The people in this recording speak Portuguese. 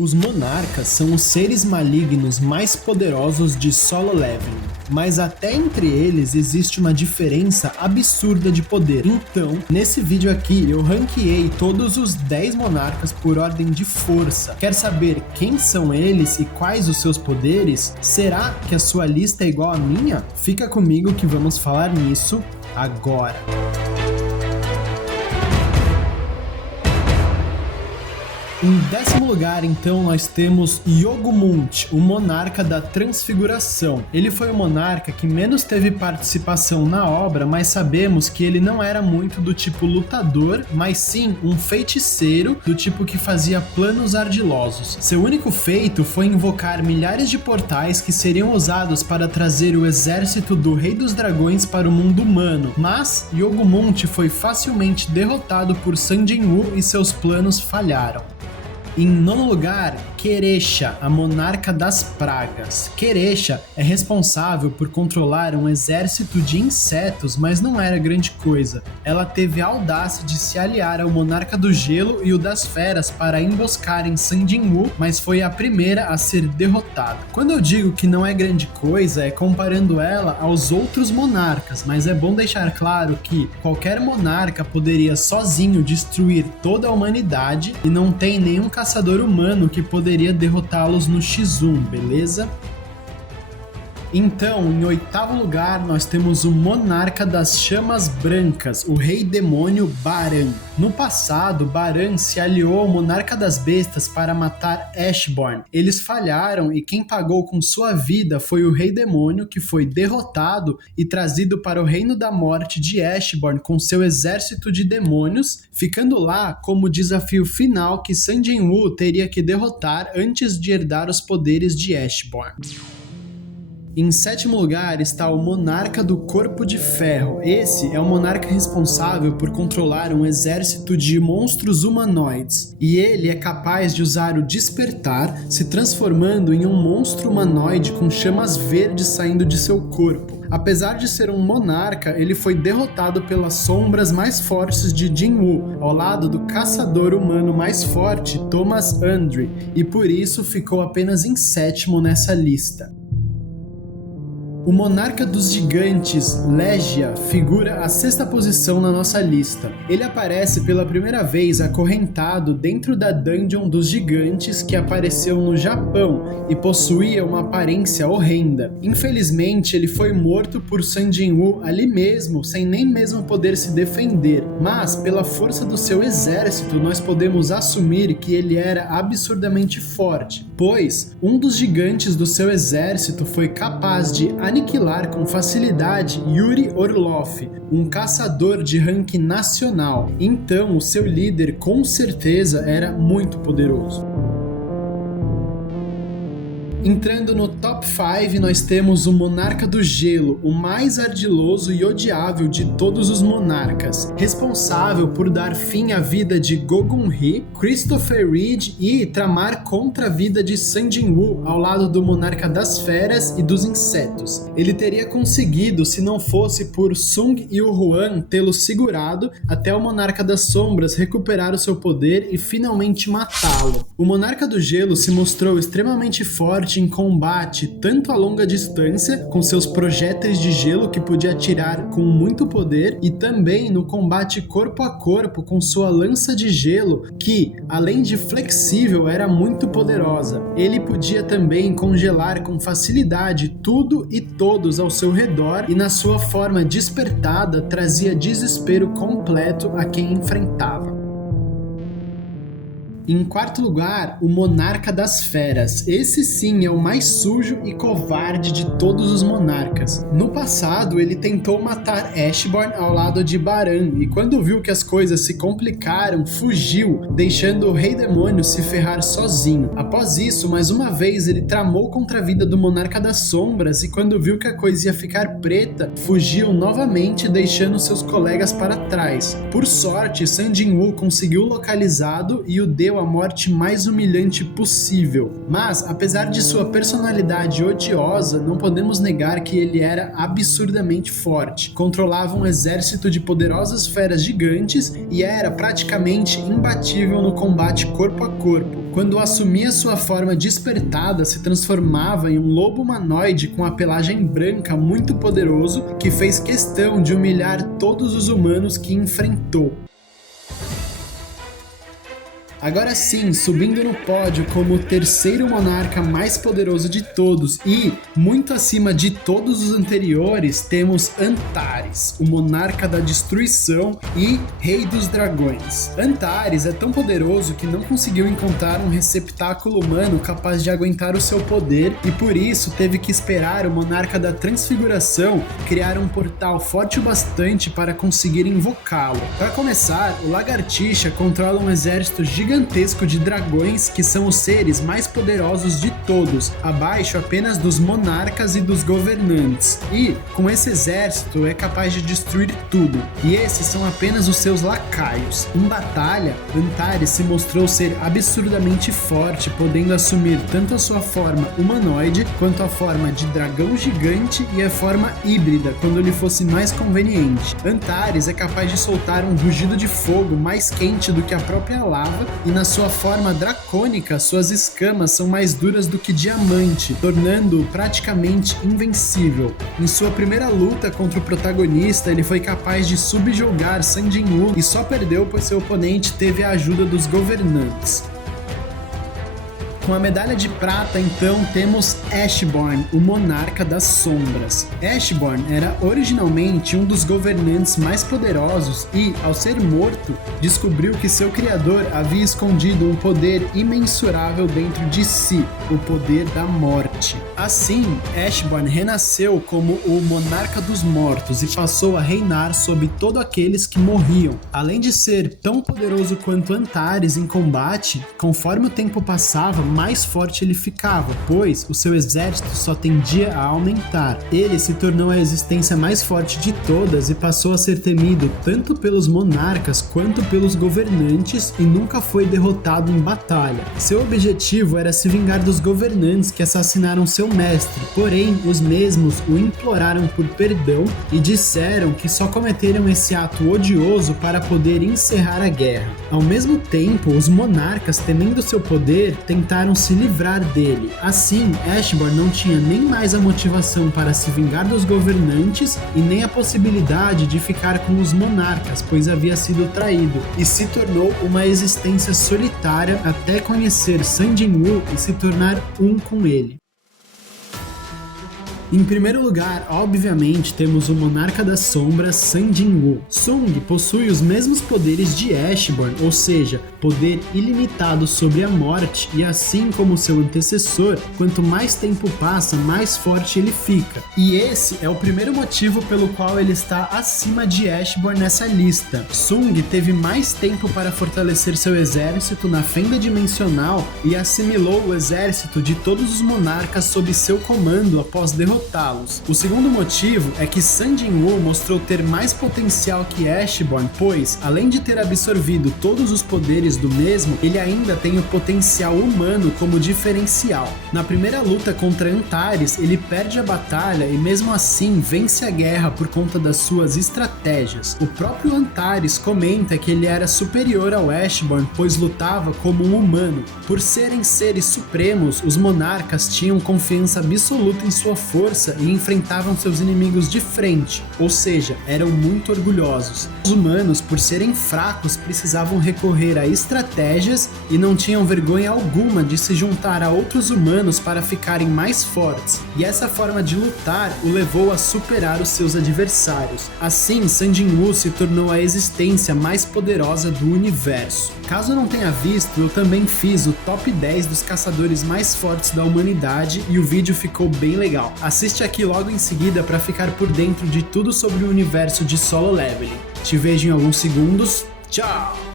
Os monarcas são os seres malignos mais poderosos de Solo Leveling, mas até entre eles existe uma diferença absurda de poder. Então, nesse vídeo aqui eu ranqueei todos os 10 monarcas por ordem de força. Quer saber quem são eles e quais os seus poderes? Será que a sua lista é igual à minha? Fica comigo que vamos falar nisso agora. Em 10º lugar, então, nós temos Yogg-Munt, o monarca da transfiguração. Ele foi o monarca que menos teve participação na obra, mas sabemos que ele não era muito do tipo lutador, mas sim um feiticeiro do tipo que fazia planos ardilosos. Seu único feito foi invocar milhares de portais que seriam usados para trazer o exército do Rei dos Dragões para o mundo humano, mas Yogg-Munt foi facilmente derrotado por San Jinwoo e seus planos falharam. Em 9º lugar, Kerecha, a monarca das pragas. Kerecha é responsável por controlar um exército de insetos, mas não era grande coisa. Ela teve a audácia de se aliar ao monarca do gelo e o das feras para emboscarem San Jinwoo, mas foi a primeira a ser derrotada. Quando eu digo que não é grande coisa, é comparando ela aos outros monarcas, mas é bom deixar claro que qualquer monarca poderia sozinho destruir toda a humanidade e não tem nenhum caçador humano que poderia derrotá-los no X1, beleza? Então, em 8º lugar, nós temos o monarca das chamas brancas, o rei demônio Baran. No passado, Baran se aliou ao monarca das bestas para matar Ashborn. Eles falharam e quem pagou com sua vida foi o rei demônio, que foi derrotado e trazido para o reino da morte de Ashborn com seu exército de demônios, ficando lá como desafio final que San Jinwoo teria que derrotar antes de herdar os poderes de Ashborn. Em 7º lugar está o monarca do corpo de ferro. Esse é o monarca responsável por controlar um exército de monstros humanoides. E ele é capaz de usar o despertar, se transformando em um monstro humanoide com chamas verdes saindo de seu corpo. Apesar de ser um monarca, ele foi derrotado pelas sombras mais fortes de Jinwoo, ao lado do caçador humano mais forte, Thomas Andre, e por isso ficou apenas em 7º nessa lista. O monarca dos gigantes, Legia, figura a 6ª posição na nossa lista. Ele aparece pela primeira vez acorrentado dentro da Dungeon dos Gigantes que apareceu no Japão e possuía uma aparência horrenda. Infelizmente, ele foi morto por San Jinwoo ali mesmo, sem nem mesmo poder se defender, mas pela força do seu exército nós podemos assumir que ele era absurdamente forte, pois um dos gigantes do seu exército foi capaz de aniquilar com facilidade Yuri Orlov, um caçador de ranking nacional. Então, o seu líder com certeza era muito poderoso. Entrando no top 5, nós temos o monarca do gelo, o mais ardiloso e odiável de todos os monarcas, responsável por dar fim à vida de Gogum-Ri, Christopher Reed e tramar contra a vida de San Jinwoo ao lado do monarca das feras e dos insetos. Ele teria conseguido se não fosse por Sung e o Huan tê-lo segurado até o monarca das sombras recuperar o seu poder e finalmente matá-lo. O monarca do gelo se mostrou extremamente forte em combate, tanto a longa distância, com seus projéteis de gelo que podia atirar com muito poder, e também no combate corpo a corpo com sua lança de gelo, que, além de flexível, era muito poderosa. Ele podia também congelar com facilidade tudo e todos ao seu redor, e na sua forma despertada trazia desespero completo a quem enfrentava. Em 4º lugar, o monarca das feras. Esse sim é o mais sujo e covarde de todos os monarcas. No passado, ele tentou matar Ashborn ao lado de Baran, e quando viu que as coisas se complicaram, fugiu, deixando o rei demônio se ferrar sozinho. Após isso, mais uma vez, ele tramou contra a vida do monarca das sombras, e quando viu que a coisa ia ficar preta, fugiu novamente, deixando seus colegas para trás. Por sorte, San Jinwoo conseguiu localizá-lo e o deu a morte mais humilhante possível. Mas, apesar de sua personalidade odiosa, não podemos negar que ele era absurdamente forte. Controlava um exército de poderosas feras gigantes e era praticamente imbatível no combate corpo a corpo. Quando assumia sua forma despertada, se transformava em um lobo humanoide com a pelagem branca muito poderoso que fez questão de humilhar todos os humanos que enfrentou. Agora sim, subindo no pódio como o terceiro monarca mais poderoso de todos e muito acima de todos os anteriores, temos Antares, o monarca da destruição e rei dos dragões. Antares é tão poderoso que não conseguiu encontrar um receptáculo humano capaz de aguentar o seu poder e por isso teve que esperar o monarca da transfiguração criar um portal forte o bastante para conseguir invocá-lo. Para começar, o Lagartixa controla um exército gigantesco de dragões que são os seres mais poderosos de todos, abaixo apenas dos monarcas e dos governantes. E, com esse exército, é capaz de destruir tudo. E esses são apenas os seus lacaios. Em batalha, Antares se mostrou ser absurdamente forte, podendo assumir tanto a sua forma humanoide quanto a forma de dragão gigante e a forma híbrida, quando lhe fosse mais conveniente. Antares é capaz de soltar um rugido de fogo mais quente do que a própria lava e na sua forma dracônica, suas escamas são mais duras do que diamante, tornando-o praticamente invencível. Em sua primeira luta contra o protagonista, ele foi capaz de subjugar San Jinwoo e só perdeu pois seu oponente teve a ajuda dos governantes. Com a medalha de prata, então, temos Ashborn, o monarca das sombras. Ashborn era originalmente um dos governantes mais poderosos e, ao ser morto, descobriu que seu criador havia escondido um poder imensurável dentro de si, o poder da morte. Assim, Ashborn renasceu como o monarca dos mortos e passou a reinar sobre todos aqueles que morriam. Além de ser tão poderoso quanto Antares em combate, conforme o tempo passava, mais forte ele ficava, pois o seu exército só tendia a aumentar. Ele se tornou a existência mais forte de todas e passou a ser temido tanto pelos monarcas quanto pelos governantes e nunca foi derrotado em batalha. Seu objetivo era se vingar dos governantes que assassinaram seu mestre, porém os mesmos o imploraram por perdão e disseram que só cometeram esse ato odioso para poder encerrar a guerra. Ao mesmo tempo, os monarcas, temendo seu poder, tentaram se livrar dele. Assim, Ashborn não tinha nem mais a motivação para se vingar dos governantes e nem a possibilidade de ficar com os monarcas, pois havia sido traído, e se tornou uma existência solitária até conhecer San Jinwoo e se tornar um com ele. Em primeiro lugar, obviamente, temos o monarca das sombras, San Jinwoo. Sung possui os mesmos poderes de Ashborn, ou seja, poder ilimitado sobre a morte, e assim como seu antecessor, quanto mais tempo passa, mais forte ele fica. E esse é o primeiro motivo pelo qual ele está acima de Ashborn nessa lista. Sung teve mais tempo para fortalecer seu exército na fenda dimensional e assimilou o exército de todos os monarcas sob seu comando após derrotá-los. O segundo motivo é que San Jinwoo mostrou ter mais potencial que Ashborn, pois, além de ter absorvido todos os poderes do mesmo, ele ainda tem o potencial humano como diferencial. Na primeira luta contra Antares, ele perde a batalha e mesmo assim vence a guerra por conta das suas estratégias. O próprio Antares comenta que ele era superior ao Ashborn, pois lutava como um humano. Por serem seres supremos, os monarcas tinham confiança absoluta em sua força e enfrentavam seus inimigos de frente, ou seja, eram muito orgulhosos. Os humanos, por serem fracos, precisavam recorrer a estratégias e não tinham vergonha alguma de se juntar a outros humanos para ficarem mais fortes, e essa forma de lutar o levou a superar os seus adversários. Assim, San Jinwoo se tornou a existência mais poderosa do universo. Caso não tenha visto, eu também fiz o top 10 dos caçadores mais fortes da humanidade e o vídeo ficou bem legal. Assiste aqui logo em seguida para ficar por dentro de tudo sobre o universo de Solo Leveling. Te vejo em alguns segundos. Tchau!